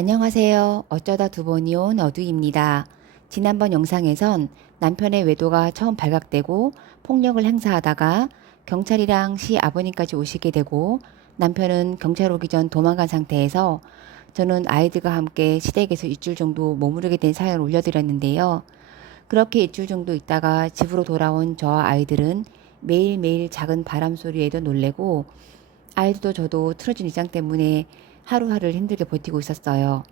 안녕하세요. 어쩌다 두 번이 온 어두입니다. 지난번 영상에선 남편의 외도가 처음 발각되고 폭력을 행사하다가 경찰이랑 시아버님까지 오시게 되고 남편은 경찰 오기 전 도망간 상태에서 저는 아이들과 함께 시댁에서 일주일 정도 머무르게 된 사연을 올려드렸는데요. 그렇게 일주일 정도 있다가 집으로 돌아온 저와 아이들은 매일매일 작은 바람 소리에도 놀래고 아이들도 저도 틀어진 위장 때문에 하루하루를 힘들게 버티고 있었어요.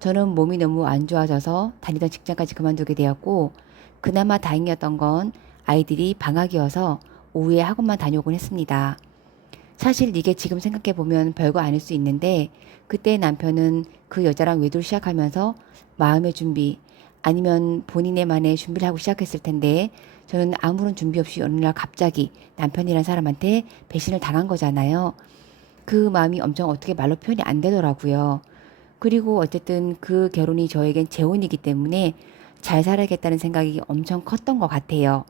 저는 몸이 너무 안 좋아져서 다니던 직장까지 그만두게 되었고, 그나마 다행이었던 건 아이들이 방학이어서 오후에 학원만 다녀오곤 했습니다. 사실 이게 지금 생각해보면 별거 아닐 수 있는데, 그때 남편은 그 여자랑 외도를 시작하면서 마음의 준비, 아니면 본인의만의 준비를 하고 시작했을 텐데, 저는 아무런 준비 없이 어느 날 갑자기 남편이란 사람한테 배신을 당한 거잖아요. 그 마음이 엄청 어떻게 말로 표현이 안 되더라고요. 그리고 어쨌든 그 결혼이 저에겐 재혼이기 때문에 잘 살아야겠다는 생각이 엄청 컸던 것 같아요.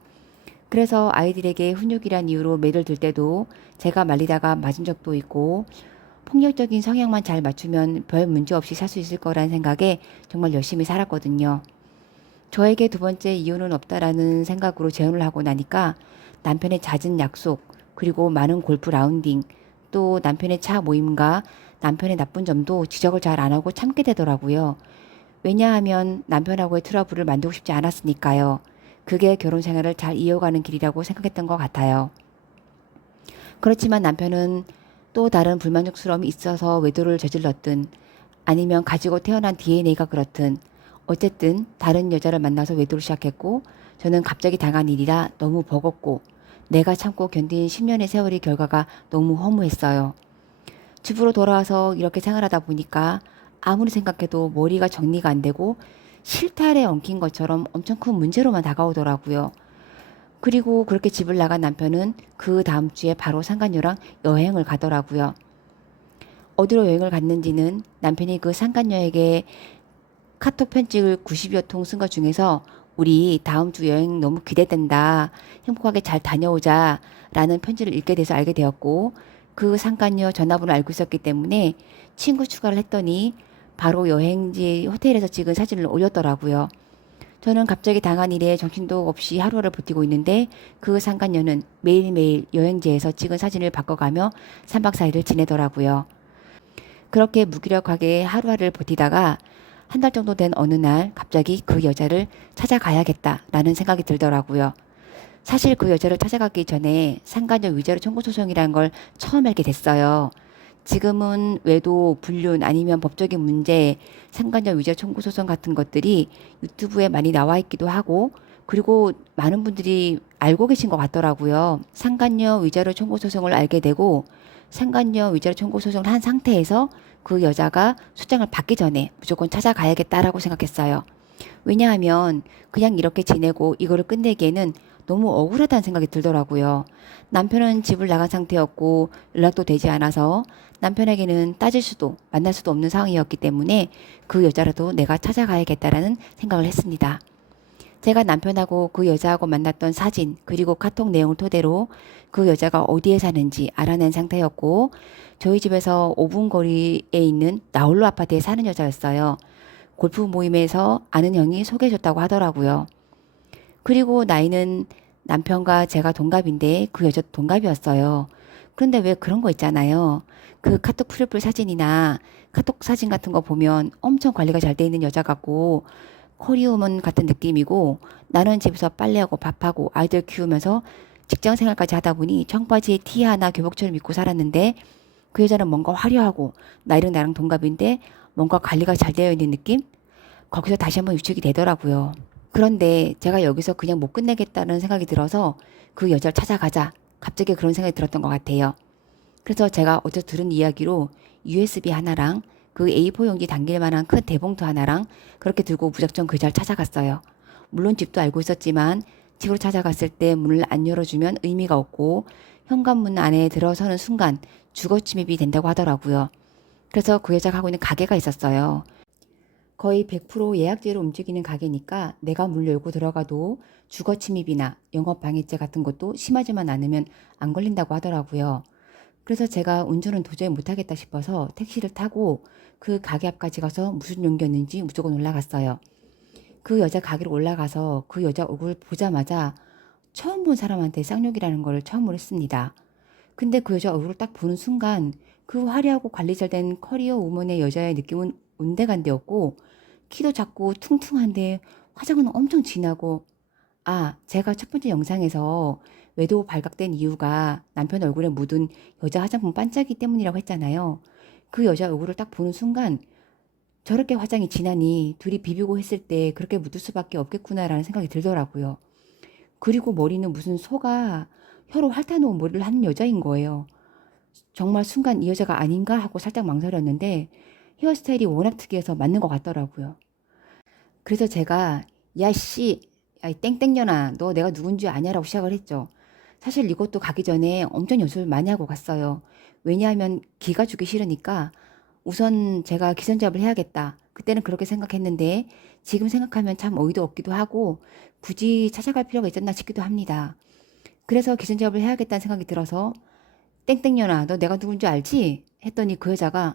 그래서 아이들에게 훈육이란 이유로 매를 들 때도 제가 말리다가 맞은 적도 있고 폭력적인 성향만 잘 맞추면 별 문제 없이 살 수 있을 거라는 생각에 정말 열심히 살았거든요. 저에게 두 번째 이유는 없다라는 생각으로 재혼을 하고 나니까 남편의 잦은 약속, 그리고 많은 골프 라운딩, 또 남편의 차 모임과 남편의 나쁜 점도 지적을 잘 안 하고 참게 되더라고요. 왜냐하면 남편하고의 트러블을 만들고 싶지 않았으니까요. 그게 결혼 생활을 잘 이어가는 길이라고 생각했던 것 같아요. 그렇지만 남편은 또 다른 불만족스러움이 있어서 외도를 저질렀든 아니면 가지고 태어난 DNA가 그렇든 어쨌든 다른 여자를 만나서 외도를 시작했고 저는 갑자기 당한 일이라 너무 버겁고 내가 참고 견딘 10년의 세월의 결과가 너무 허무했어요. 집으로 돌아와서 이렇게 생활하다 보니까 아무리 생각해도 머리가 정리가 안 되고 실타래 엉킨 것처럼 엄청 큰 문제로만 다가오더라고요. 그리고 그렇게 집을 나간 남편은 그 다음 주에 바로 상간녀랑 여행을 가더라고요. 어디로 여행을 갔는지는 남편이 그 상간녀에게 카톡 편지를 90여 통 쓴 것 중에서 우리 다음 주 여행 너무 기대된다. 행복하게 잘 다녀오자. 라는 편지를 읽게 돼서 알게 되었고 그 상간녀 전화번호를 알고 있었기 때문에 친구 추가를 했더니 바로 여행지 호텔에서 찍은 사진을 올렸더라고요. 저는 갑자기 당한 일에 정신도 없이 하루를 버티고 있는데 그 상간녀는 매일매일 여행지에서 찍은 사진을 바꿔가며 3박 4일을 지내더라고요. 그렇게 무기력하게 하루하루를 버티다가 한 달 정도 된 어느 날 갑자기 그 여자를 찾아가야겠다라는 생각이 들더라고요. 사실 그 여자를 찾아가기 전에 상간녀 위자료 청구 소송이라는 걸 처음 알게 됐어요. 지금은 외도, 불륜 아니면 법적인 문제, 상간녀 위자료 청구 소송 같은 것들이 유튜브에 많이 나와 있기도 하고 그리고 많은 분들이 알고 계신 것 같더라고요. 상간녀 위자료 청구 소송을 알게 되고 상간녀 위자료 청구 소송을 한 상태에서 그 여자가 xuất 장을 받기 전에 무조건 찾아가야겠다라고 생각했어요. 왜냐하면 그냥 이렇게 지내고 이거를 끝내기에는 너무 억울하다는 생각이 들더라고요. 남편은 집을 나간 상태였고 연락도 되지 않아서 남편에게는 따질 수도 만날 수도 없는 상황이었기 때문에 그 여자라도 내가 찾아가야겠다라는 생각을 했습니다. 제가 남편하고 그 여자하고 만났던 사진 그리고 카톡 내용을 토대로 그 여자가 어디에 사는지 알아낸 상태였고 저희 집에서 5분 거리에 있는 나홀로 아파트에 사는 여자였어요. 골프 모임에서 아는 형이 소개해줬다고 하더라고요. 그리고 나이는 남편과 제가 동갑인데 그 여자도 동갑이었어요. 그런데 왜 그런 거 있잖아요. 그 카톡 프로필 사진이나 카톡 사진 같은 거 보면 엄청 관리가 잘 돼 있는 여자 같고 커리어우먼 같은 느낌이고 나는 집에서 빨래하고 밥하고 아이들 키우면서 직장 생활까지 하다 보니 청바지에 티 하나 교복처럼 입고 살았는데 그 여자는 뭔가 화려하고 나이랑 나랑 동갑인데 뭔가 관리가 잘 되어 있는 느낌? 거기서 다시 한번 위축이 되더라고요. 그런데 제가 여기서 그냥 못 끝내겠다는 생각이 들어서 그 여자를 찾아가자. 갑자기 그런 생각이 들었던 것 같아요. 그래서 제가 어제 들은 이야기로 USB 하나랑 그 A4 용지 담길 만한 큰 대봉투 하나랑 그렇게 들고 무작정 그 자를 찾아갔어요. 물론 집도 알고 있었지만 집으로 찾아갔을 때 문을 안 열어주면 의미가 없고 현관문 안에 들어서는 순간 주거 침입이 된다고 하더라고요. 그래서 그 여자가 하고 있는 가게가 있었어요. 거의 100% 예약제로 움직이는 가게니까 내가 문 열고 들어가도 주거 침입이나 영업 방해죄 같은 것도 심하지만 않으면 안 걸린다고 하더라고요. 그래서 제가 운전은 도저히 못하겠다 싶어서 택시를 타고 그 가게 앞까지 가서 무슨 용기였는지 무조건 올라갔어요. 그 여자 가게로 올라가서 그 여자 얼굴을 보자마자 처음 본 사람한테 쌍욕이라는 걸 처음으로 했습니다. 근데 그 여자 얼굴을 딱 보는 순간 그 화려하고 관리 잘 된 커리어 우먼의 여자의 느낌은 온데간데였고, 키도 작고 퉁퉁한데 화장은 엄청 진하고, 아, 제가 첫 번째 영상에서 외도 발각된 이유가 남편 얼굴에 묻은 여자 화장품 반짝이 때문이라고 했잖아요. 그 여자 얼굴을 딱 보는 순간 저렇게 화장이 진하니 둘이 비비고 했을 때 그렇게 묻을 수밖에 없겠구나라는 생각이 들더라고요. 그리고 머리는 무슨 소가 혀로 핥아놓은 머리를 하는 여자인 거예요. 정말 순간 이 여자가 아닌가 하고 살짝 망설였는데 헤어스타일이 워낙 특이해서 맞는 것 같더라고요. 그래서 제가 야 씨, 야이 땡땡년아, 너 내가 누군지 아냐라고 시작을 했죠. 사실 이것도 가기 전에 엄청 연습을 많이 하고 갔어요. 왜냐하면 기가 죽기 싫으니까 우선 제가 기선제압을 해야겠다. 그때는 그렇게 생각했는데 지금 생각하면 참 어이도 없기도 하고 굳이 찾아갈 필요가 있었나 싶기도 합니다. 그래서 기선제압을 해야겠다는 생각이 들어서 땡땡년아, 너 내가 누군지 알지? 했더니 그 여자가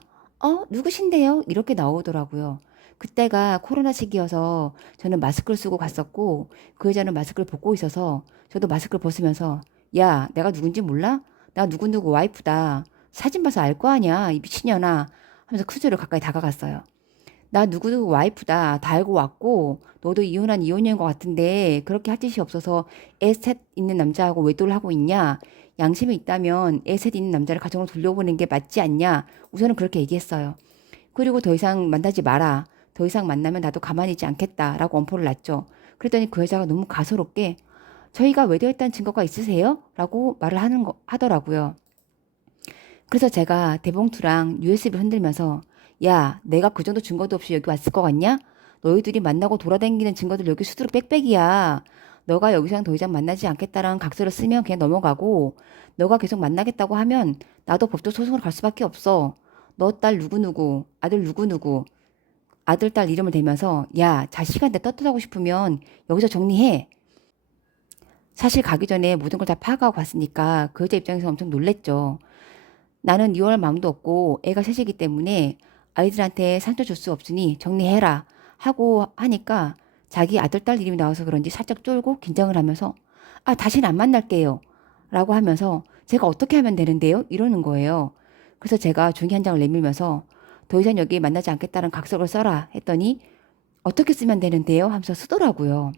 누구신데요? 이렇게 나오더라고요. 그때가 코로나 시기여서 저는 마스크를 쓰고 갔었고 그 여자는 마스크를 벗고 있어서 저도 마스크를 벗으면서 야, 내가 누군지 몰라? 나 누구누구 와이프다. 사진 봐서 알 거 아니야, 이 미친년아. 하면서 큰 소리로 가까이 다가갔어요. 나 누구누구 와이프다. 다 알고 왔고 너도 이혼한 이혼녀인 것 같은데 그렇게 할 짓이 없어서 애 셋 있는 남자하고 외도를 하고 있냐? 양심이 있다면 애 셋 있는 남자를 가정으로 돌려보낸 게 맞지 않냐? 우선은 그렇게 얘기했어요. 그리고 더 이상 만나지 마라. 더 이상 만나면 나도 가만히 있지 않겠다라고 엄포를 놨죠. 그랬더니 그 여자가 너무 가소롭게 저희가 외도했다는 증거가 있으세요? 라고 말을 하더라고요. 그래서 제가 대봉투랑 USB 흔들면서 야, 내가 그 정도 증거도 없이 여기 왔을 것 같냐? 너희들이 만나고 돌아다니는 증거들 여기 수두룩 빽빽이야. 너가 여기서 더 이상 만나지 않겠다라는 각서를 쓰면 그냥 넘어가고 너가 계속 만나겠다고 하면 나도 법적 소송을 갈 수밖에 없어. 너 딸 누구누구, 아들 누구누구, 아들, 딸 이름을 대면서 야, 자식한테 떳떳하고 싶으면 여기서 정리해. 사실 가기 전에 모든 걸 다 파악하고 갔으니까 그 여자 입장에서 엄청 놀랬죠. 나는 이혼할 마음도 없고 애가 셋이기 때문에 아이들한테 상처 줄 수 없으니 정리해라 하고 하니까 자기 아들, 딸 이름이 나와서 그런지 살짝 쫄고 긴장을 하면서 아, 다시는 안 만날게요 라고 하면서 제가 어떻게 하면 되는데요? 이러는 거예요. 그래서 제가 종이 한 장을 내밀면서 더 이상 여기 만나지 않겠다는 각서를 써라 했더니 어떻게 쓰면 되는데요? 하면서 쓰더라고요.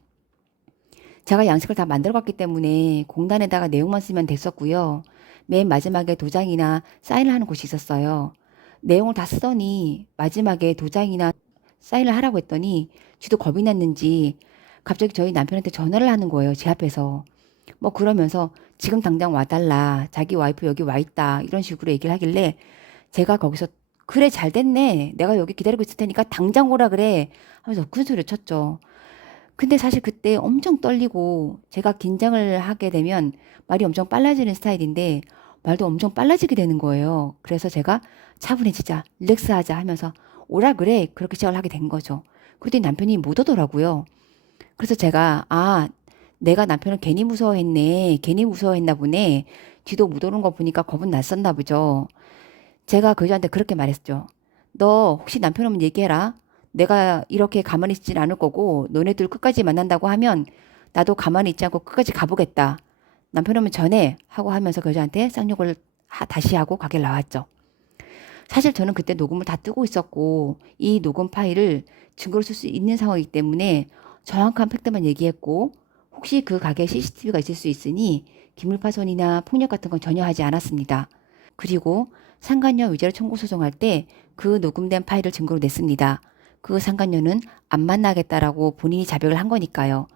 제가 양식을 다 만들어갔기 때문에 공단에다가 내용만 쓰면 됐었고요. 맨 마지막에 도장이나 사인을 하는 곳이 있었어요. 내용을 다 쓰더니 마지막에 도장이나 사인을 하라고 했더니 쥐도 겁이 났는지 갑자기 저희 남편한테 전화를 하는 거예요. 제 앞에서. 뭐 그러면서 지금 당장 와달라. 자기 와이프 여기 와 있다. 이런 식으로 얘기를 하길래 제가 거기서 그래 잘 됐네. 내가 여기 기다리고 있을 테니까 당장 오라 그래. 하면서 큰 소리를 쳤죠. 근데 사실 그때 엄청 떨리고 제가 긴장을 하게 되면 말이 엄청 빨라지는 스타일인데 말도 엄청 빨라지게 되는 거예요. 그래서 제가 차분해지자, 릴렉스하자 하면서 오라 그래 그렇게 시작을 하게 된 거죠. 그랬더니 남편이 못 오더라고요. 그래서 제가 내가 남편을 괜히 무서워했네. 괜히 무서워했나 보네. 뒤도 못 오는 거 보니까 겁은 났었나 보죠. 제가 그 여자한테 그렇게 말했죠. 너 혹시 남편 오면 얘기해라. 내가 이렇게 가만히 있진 않을 거고 너네들 끝까지 만난다고 하면 나도 가만히 있지 않고 끝까지 가보겠다. 남편 오면 전해 하고 하면서 그 여자한테 쌍욕을 다시 하고 가게를 나왔죠. 사실 저는 그때 녹음을 다 뜨고 있었고 이 녹음 파일을 증거로 쓸 수 있는 상황이기 때문에 정확한 팩트만 얘기했고 혹시 그 가게에 CCTV가 있을 수 있으니 기물파손이나 폭력 같은 건 전혀 하지 않았습니다. 그리고 상간녀 위자료 청구 소송할 때 그 녹음된 파일을 증거로 냈습니다. 그 상간녀는 안 만나겠다라고 본인이 자백을 한 거니까요.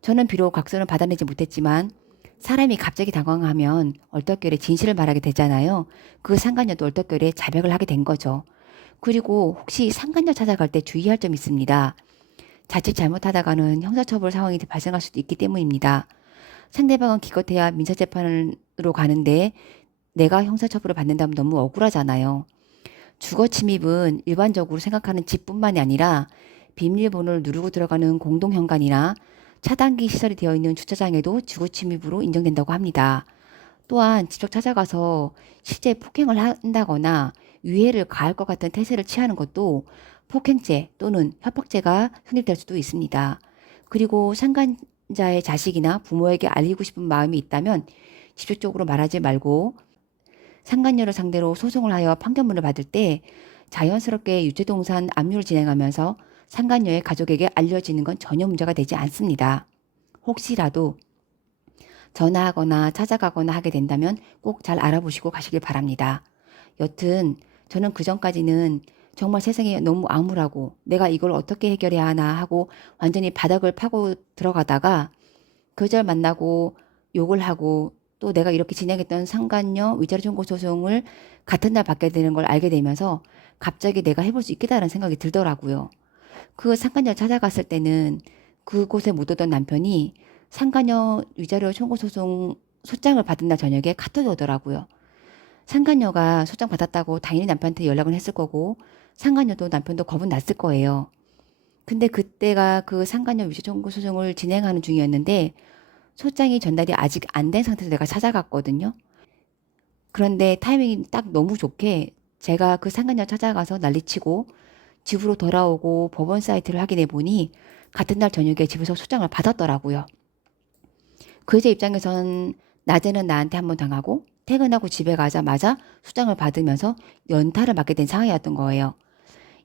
저는 비록 각서는 받아내지 못했지만 사람이 갑자기 당황하면 얼떨결에 진실을 말하게 되잖아요. 그 상간녀도 얼떨결에 자백을 하게 된 거죠. 그리고 혹시 상간녀 찾아갈 때 주의할 점이 있습니다. 자칫 잘못하다가는 형사처벌 상황이 발생할 수도 있기 때문입니다. 상대방은 기껏해야 민사재판으로 가는데 내가 형사처벌을 받는다면 너무 억울하잖아요. 주거침입은 일반적으로 생각하는 집뿐만이 아니라 비밀번호를 누르고 들어가는 공동현관이나 차단기 시설이 되어 있는 주차장에도 주거침입으로 인정된다고 합니다. 또한 직접 찾아가서 실제 폭행을 한다거나 위해를 가할 것 같은 태세를 취하는 것도 폭행죄 또는 협박죄가 성립될 수도 있습니다. 그리고 상간자의 자식이나 부모에게 알리고 싶은 마음이 있다면 직접적으로 말하지 말고 상간녀를 상대로 소송을 하여 판결문을 받을 때 자연스럽게 유죄동산 압류를 진행하면서 상간녀의 가족에게 알려지는 건 전혀 문제가 되지 않습니다. 혹시라도 전화하거나 찾아가거나 하게 된다면 꼭 잘 알아보시고 가시길 바랍니다. 여튼 저는 그전까지는 정말 세상이 너무 암울하고 내가 이걸 어떻게 해결해야 하나 하고 완전히 바닥을 파고 들어가다가 그절 만나고 욕을 하고 또 내가 이렇게 진행했던 상간녀 위자료 청구 소송을 같은 날 받게 되는 걸 알게 되면서 갑자기 내가 해볼 수 있겠다라는 생각이 들더라고요. 그 상간녀 찾아갔을 때는 그곳에 못 오던 남편이 상간녀 위자료 청구 소송 소장을 받은 날 저녁에 카톡이 오더라고요. 상간녀가 소장 받았다고 당연히 남편한테 연락을 했을 거고 상간녀도 남편도 겁은 났을 거예요. 근데 그때가 그 상간녀 위자료 청구 소송을 진행하는 중이었는데 소장이 전달이 아직 안 된 상태에서 내가 찾아갔거든요. 그런데 타이밍이 딱 너무 좋게 제가 그 상간녀 찾아가서 난리치고 집으로 돌아오고 법원 사이트를 확인해 보니 같은 날 저녁에 집에서 소장을 받았더라고요. 그 여자 입장에선 낮에는 나한테 한번 당하고 퇴근하고 집에 가자마자 소장을 받으면서 연타를 맞게 된 상황이었던 거예요.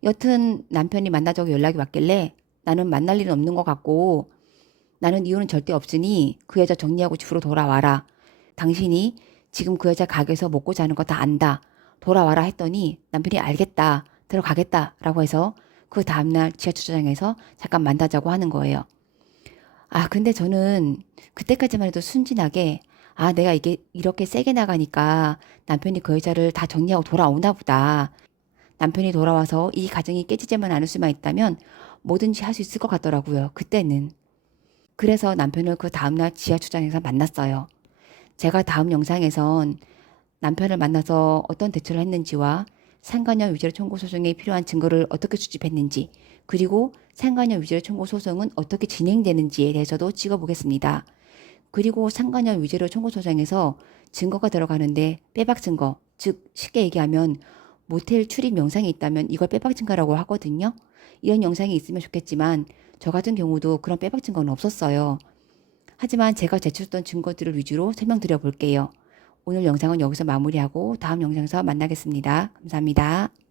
여튼 남편이 만나자고 연락이 왔길래 나는 만날 일은 없는 것 같고 나는 이유는 절대 없으니 그 여자 정리하고 집으로 돌아와라. 당신이 지금 그 여자 가게에서 먹고 자는 거 다 안다. 돌아와라 했더니 남편이 알겠다. 들어가겠다라고 해서 그 다음날 지하주차장에서 잠깐 만나자고 하는 거예요. 아, 근데 저는 그때까지만 해도 순진하게 내가 이게 이렇게 세게 나가니까 남편이 그 여자를 다 정리하고 돌아오나 보다. 남편이 돌아와서 이 가정이 깨지지만 않을 수만 있다면 뭐든지 할 수 있을 것 같더라고요. 그때는. 그래서 남편을 그 다음날 지하주차장에서 만났어요. 제가 다음 영상에선 남편을 만나서 어떤 대처를 했는지와 상간녀 위자료 청구 소송에 필요한 증거를 어떻게 수집했는지 그리고 상간녀 위자료 청구 소송은 어떻게 진행되는지에 대해서도 찍어보겠습니다. 그리고 상간녀 위자료 청구 소송에서 증거가 들어가는데 빼박 증거, 즉 쉽게 얘기하면 모텔 출입 영상이 있다면 이걸 빼박 증거라고 하거든요. 이런 영상이 있으면 좋겠지만 저 같은 경우도 그런 빼박 증거는 없었어요. 하지만 제가 제출했던 증거들을 위주로 설명드려 볼게요. 오늘 영상은 여기서 마무리하고 다음 영상에서 만나겠습니다. 감사합니다.